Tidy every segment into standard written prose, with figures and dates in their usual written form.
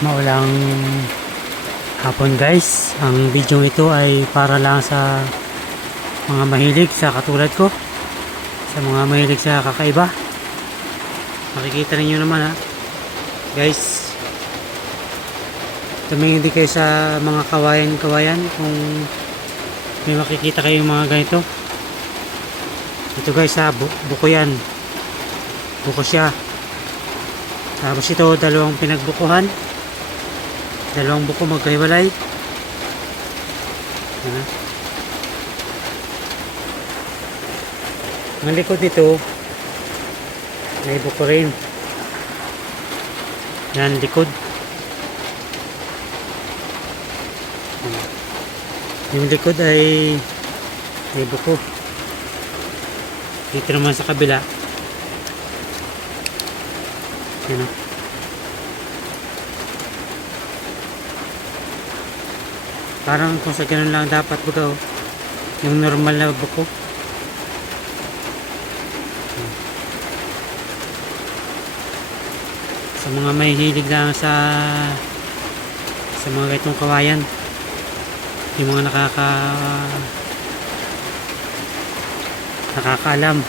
Maulang hapon guys. Ang video ito ay para lang sa mga mahilig sa katulad ko, sa mga mahilig sa kakaiba. Makikita ninyo naman ha guys, tumingin din kayo sa mga kawayan kung may makikita kayong mga ganito. Ito guys ha, buko yan, buko siya. Tapos ito, dalawang pinagbukuhan, dalawang buko magkahiwalay. Ang likod nito may buko rin. Yan, likod. Yung likod ay may buko. Dito naman sa kabila, yan o. Parang kung sa ganun lang dapat buka, yung normal na buko. Sa mga may hilig lang sa mga ganitong kawayan, yung mga nakakaalam.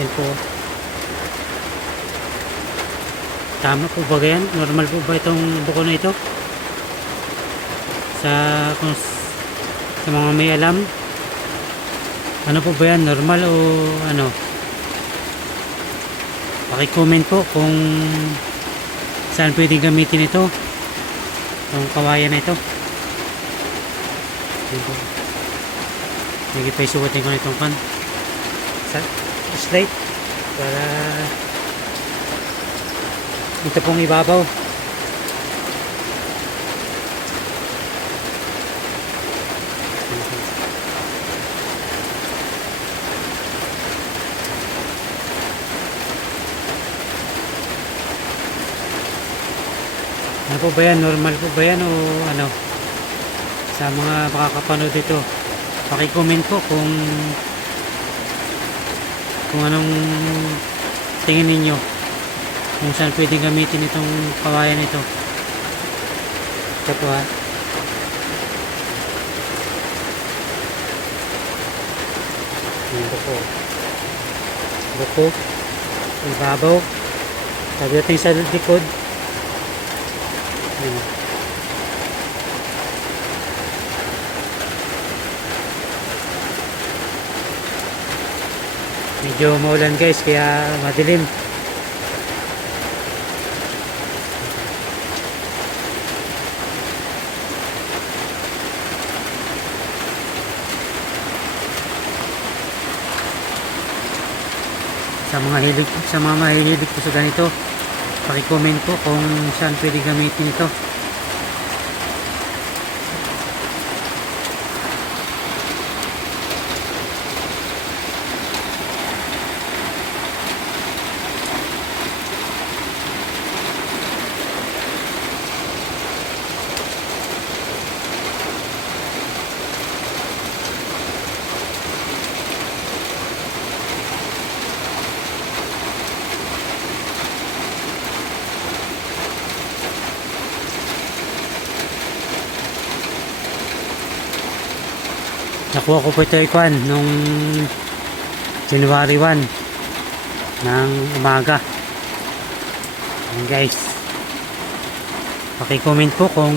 Yan po. Tama po ba yan? Normal po ba itong buko na ito? Sa mga may alam, ano po ba yan? Normal o ano? Paki-comment po kung saan pwedeng gamitin ito, itong kawayan na ito. Yan po. Nagipay suwatin ko na itong kan sa slate para ito pong ibabaw. Ano po ba yan? Normal po ba yan o ano? Sa mga makakapanood dito, paki-comment po kung anong tingin ninyo, kung saan pwedeng gamitin itong kawayan ito. Ito po ha. Buko. Buko. Ibabaw. Sabi natin sa likod. Medyo maulan guys, kaya madilim. Sa mga mahilig po sa ganito, paki-comment po kung saan pwede gamitin ito. Nakuha ko po ito ikuan nung January 1 ng umaga. Ayan guys, paki-comment po kung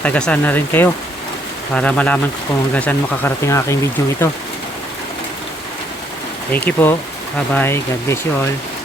taga saan na rin kayo para malaman ko kung hanggang saan makakarating ang aking video ito. Thank you po. Bye bye. God bless you all.